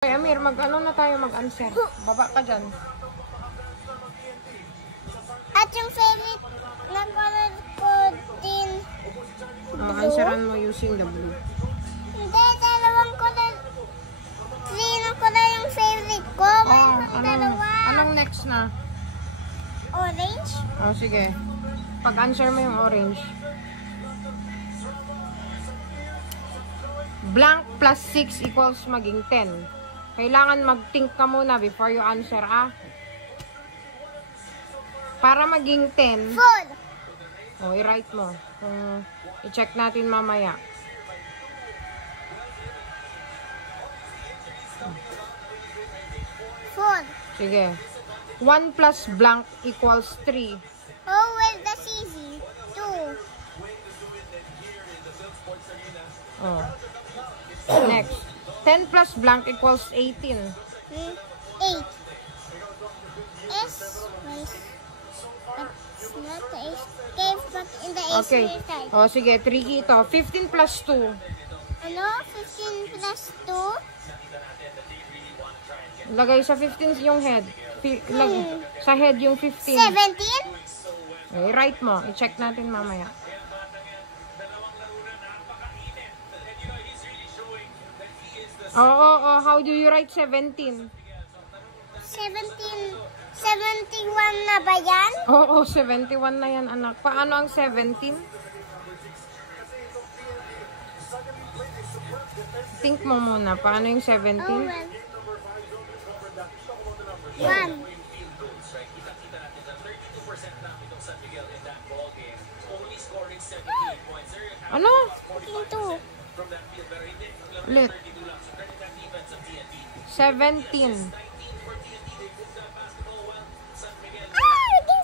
Ay, Amir, mag-ano na tayo mag-answer. Baba ka dyan. At yung favorite na color ko din blue. Answeran mo using the blue. Hindi, dalawang color. Green ang color yung favorite ko. Mayroon dalawa. Anong next na? Orange? Oh, sige. Pag-answer mo yung orange. Blank plus 6 equals maging 10. Kailangan mag-think ka muna before you answer, ah. Para maging 10. Food. Oh, i-write mo. I-check natin mamaya. Food. Sige. 1 plus blank equals 3. Oh, well, that's easy. 2. Oh. Next. 10 plus blank equals 18. 8. S was it's not the S. Okay, but in the S Okay. side. Oh, sige. Tricky ito. 15 plus 2. Ano? 15 plus 2? Lagay sa 15 yung head. Sa head yung 15. 17? Okay, write mo. I-check natin mamaya. Oh, how do you write 17? 71 na ba yan? Oo, 71 na yan, anak. Paano ang 17? Think mo muna. Paano yung 17? Oh, well. 1. Ano? 2. Ulit. 17. Naging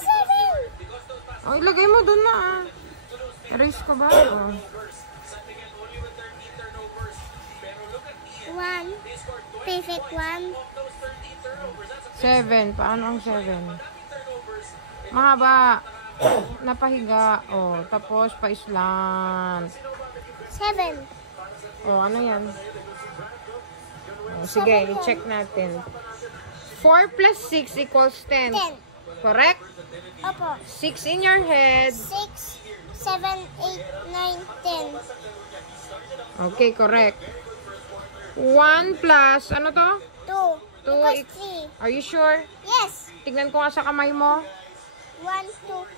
7. Oh, ilagay mo dun na, ah. Erase ko ba? Oh. 1. Perfect 1. 7. Paano ang 7? Mahaba. Napahiga. Oh, tapos pa-slant. 7. Oh, ano yan? Oh, sige, i-check natin. 4 plus 6 equals 10. 10. Correct? Opo. 6 in your head. 6, 7, 8, 9, 10. Okay, correct. 1 plus, ano to? 2. 2 Equals 3. Are you sure? Yes. Tignan ko nga sa kamay mo. 1, 2,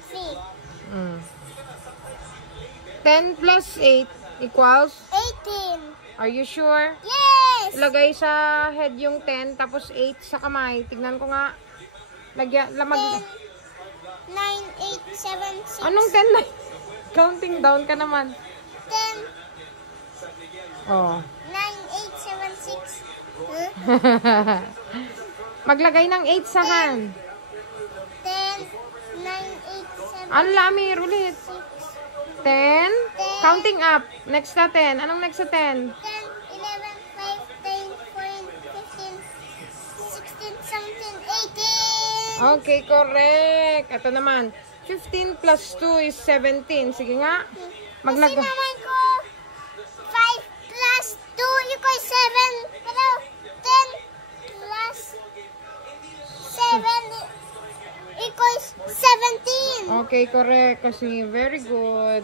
10 3. plus 8 equals? 18. Are you sure? Yes. Lagay sa head yung 10, tapos 8 sa kamay. Tignan ko nga. 10, 9, 8, 7, 6. Anong 10 na? Counting down ka naman. 10, Oh. 9, 8, 7, 6. Maglagay ng 8 sa hand. 10, 9, 8, 7, Ano, Lamir? Ulit. 10. Counting up. Next na 10. Anong next sa 10? 10, 11, 5, 10, 14, 15, 16, 17, 18. Okay, correct. Ito naman. 15 plus 2 is 17. Sige nga. Kasi naman ko, 5 plus 2 equals 7. Pero 10 plus 7 equals 17. Okay, correct. Kasi very good.